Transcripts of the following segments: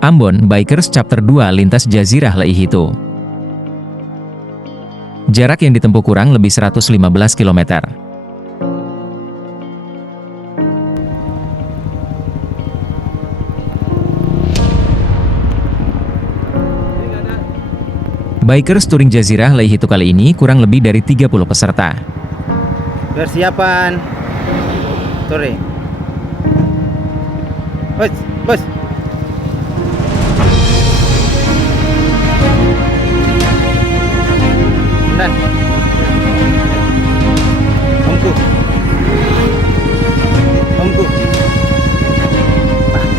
Ambon Bikers Chapter 2 lintas Jazirah Leihito. Jarak yang ditempuh kurang lebih 115 km. Bikers Touring Jazirah Leihito kali ini kurang lebih dari 30 peserta. Persiapan touring. Bos. Dan Omku.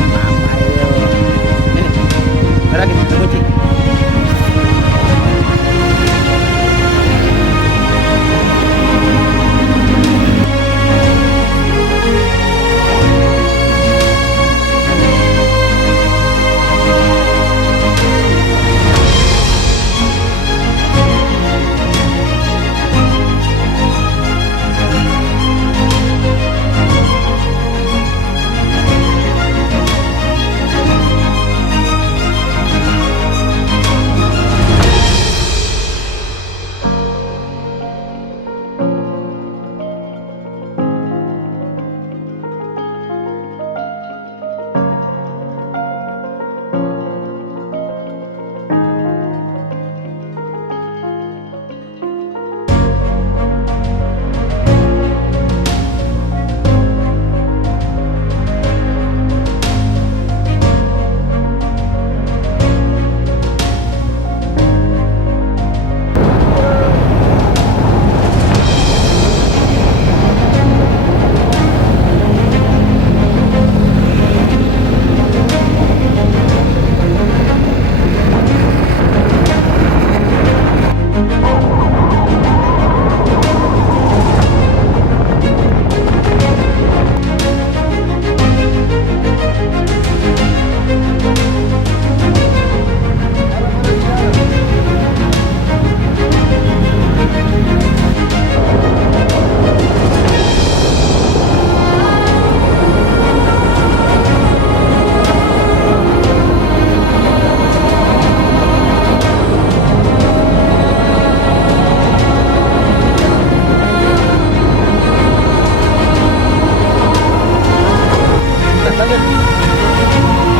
Mama, ayo. Ini. Lagi mengunci.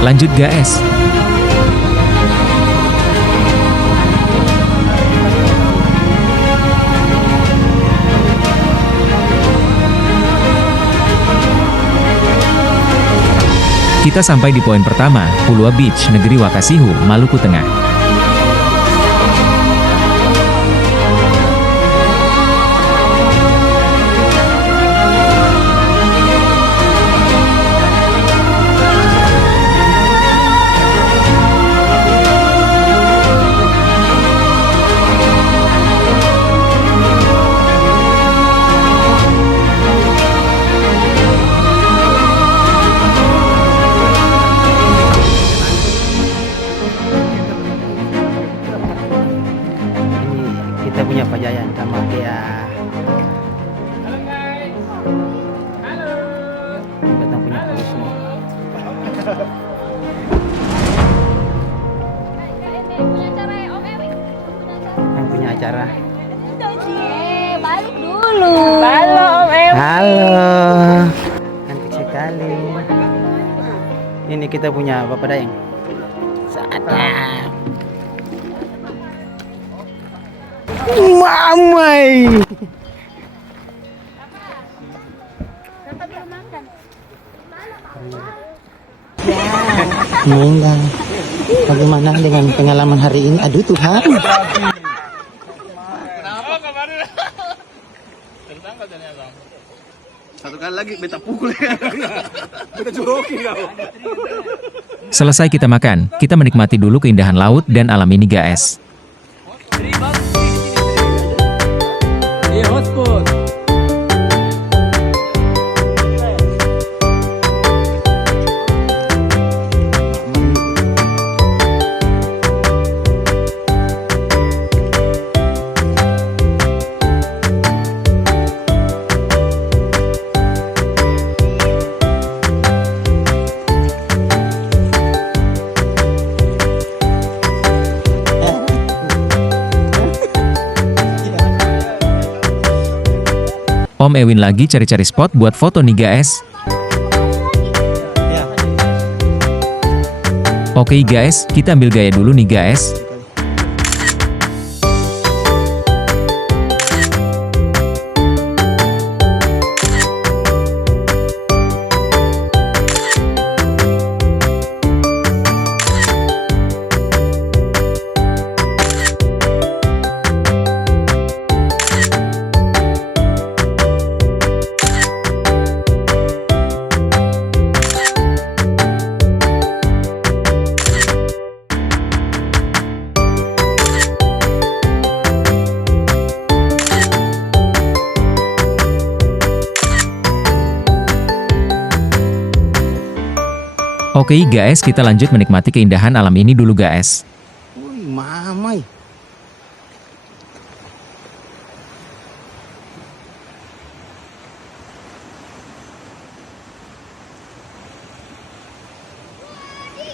Lanjut guys. Kita sampai di poin pertama, Pulua Beach, Negeri Wakasihu, Maluku Tengah. Kita punya Pak Jayan sama dia. Halo guys. Halo. Kita punya polis semua. Yang punya acara. Balik dulu. Halo Om Em. Halo. Cantik sekali. Ini kita punya Bapak Dayang. Saatnya. Mamai. Ya, bagaimana dengan pengalaman hari ini? Aduh Tuhan. Kenapa kemarin? Tertangkap ternyata. Satu kali lagi beta pukul ya. Beta joroki kau. Selesai kita makan, kita menikmati dulu keindahan laut dan alam ini guys. Iya hotspot. Om Ewin lagi cari-cari spot buat foto nih guys. Ya. Oke guys, kita ambil gaya dulu nih guys. Oke guys, kita lanjut menikmati keindahan alam ini dulu guys. Uy, mamay.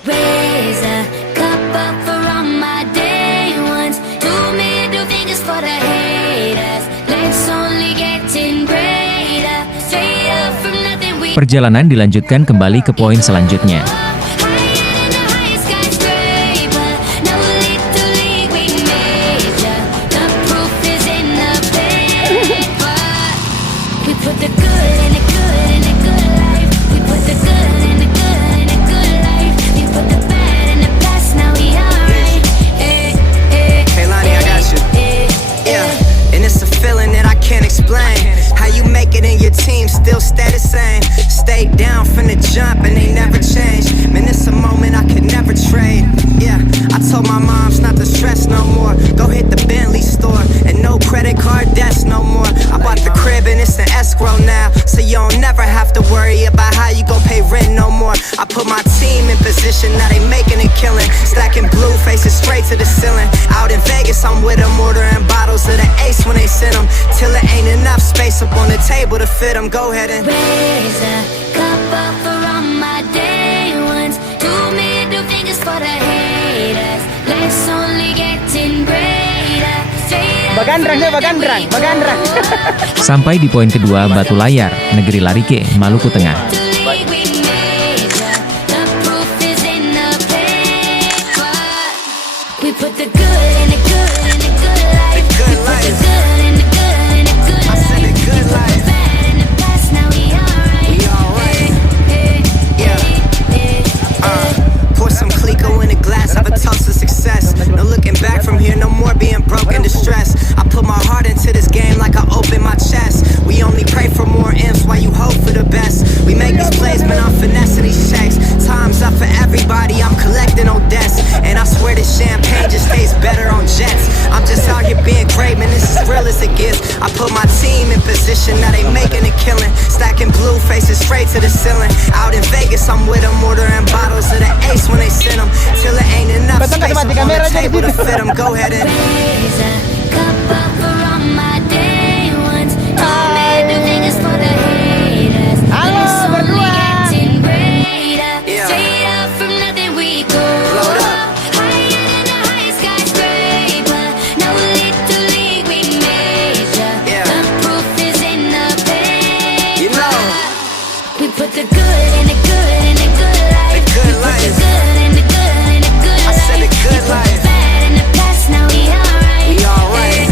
Raise a cup up for all my day ones. Two middle fingers for the haters. Life's only getting greater. Straight up from nothing we Perjalanan dilanjutkan kembali ke poin selanjutnya. higher than the highest skyscraper. No little league we major. The proof is in the paper. We put the good in the good in the good life. We put the good in the good in the good life. We put the bad in the past. Now we alright. Hey Lonnie, I got you. Yeah, and it's a feeling that I can't explain. How you make it in your team still stay the same. Stay down from the jump and they never change. Man, it's a moment I could never trade. Yeah, I told my moms not to stress no more. Go hit the Bentley store and no credit card debts no more. I bought the crib and it's an escrow now, so you don't never have to worry about how you gon' pay rent no more. I put my team in position, now they making a killing. Stacking blue faces straight to the ceiling. Out in Vegas, I'm with them, ordering bottles of the Ace when they send them. Till it ain't enough space up on the table to fit them. Go ahead and Raise a cup up for all my day ones. Two middle fingers for the haters. Life's only getting greater. Straight up Bagandrang saya, bagandrang, bagandrang. Sampai di poin kedua, Batu Layar, Negeri Larike, Maluku Tengah. to league we major. The proof is in the paper. We put the good in the good in the good life. The good We put the life. good in the good in the good I said life. the good We put life. the bad in the past. Now we alright. We alright. Yeah. Pour some Clico in a glass, have a toast to success. No looking back from here, no more being broken, distressed. I put my heart into this game like I open my chest. We only pray for more M's while you hope for the best. We make these plays, man, I'm finessing these checks. Time's up for everybody, I'm collecting old debts. And I swear this champagne just tastes better on jets. I'm just out here being great, man, this is real as it gets. I put my team in position, now they making a killing. Stacking blue faces straight to the ceiling. Out in Vegas, I'm with them, ordering bottles of the Ace when they send them. Till it ain't enough Betul space nggak, up on the kamera table to jadi fit them. Go ahead and Raise a cup up for all my day ones. Two middle fingers for the haters. Halo, Life's only berdua. getting greater. Yeah. Straight up from nothing we go. Load up. Higher than the highest skyscraper. No little league we major. Yeah. The proof is in the paper. You know. We put the good in the good in the good life. The good We put life. the good in the good in the good I life. said the good We put life. the bad in the past. Now we alright. We alright.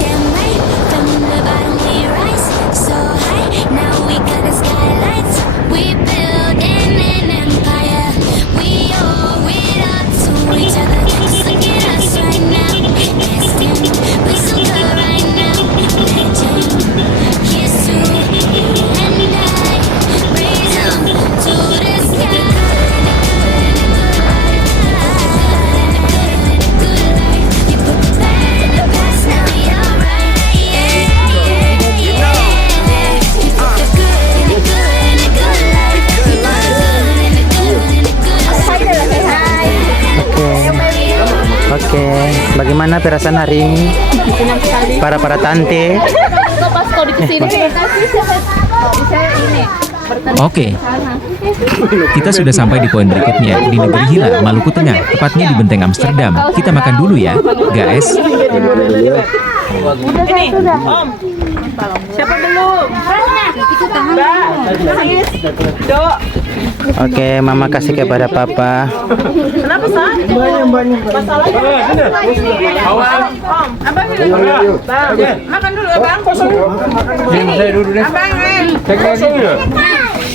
Damn right, from the bottom we rise so high. Now we got the skylights. We building an empire. We owe it up to each other. Just look at us right now. Asking, we so good right now. Legend, here's to you and I. Raise them to the sky. Oke, bagaimana perasaan hari ini? Para tante. Oke, kita sudah sampai di poin berikutnya, di Negeri Hila, Maluku Tengah, tepatnya di Benteng Amsterdam. Kita makan dulu ya, guys. Ini, Om. Siapa belum? Mbak. Nangis. Dok. Oke, mama kasih kepada papa. Kenapa, Sa? Masalahnya. Awal. Om, Abang ini. Bang, makan dulu, Abang. Sini, saya dulu deh. Abang, Kosong ya?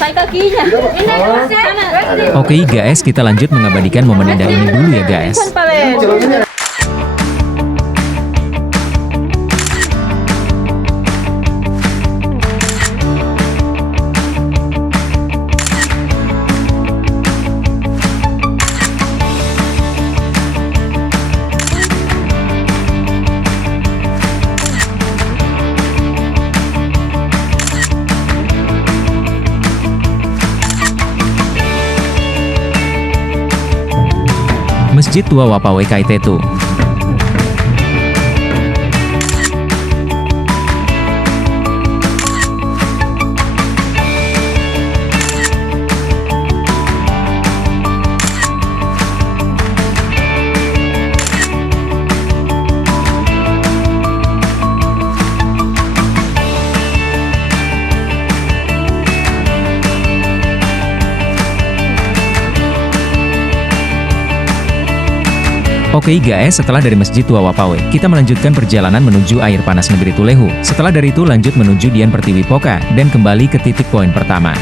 saya kakinya. Ini, Oke guys, kita lanjut mengabadikan momen indah ini dulu ya guys. Palen. Masjid Tua Wapawe Kaitetu. Oke guys, setelah dari Masjid Tua Wapawe, kita melanjutkan perjalanan menuju air panas negeri Tulehu. Setelah dari itu lanjut menuju Dian Pertiwipoka, dan kembali ke titik poin pertama.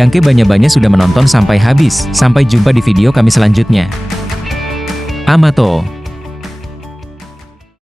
Dangke banyak-banyak sudah menonton sampai habis. Sampai jumpa di video kami selanjutnya. Amato.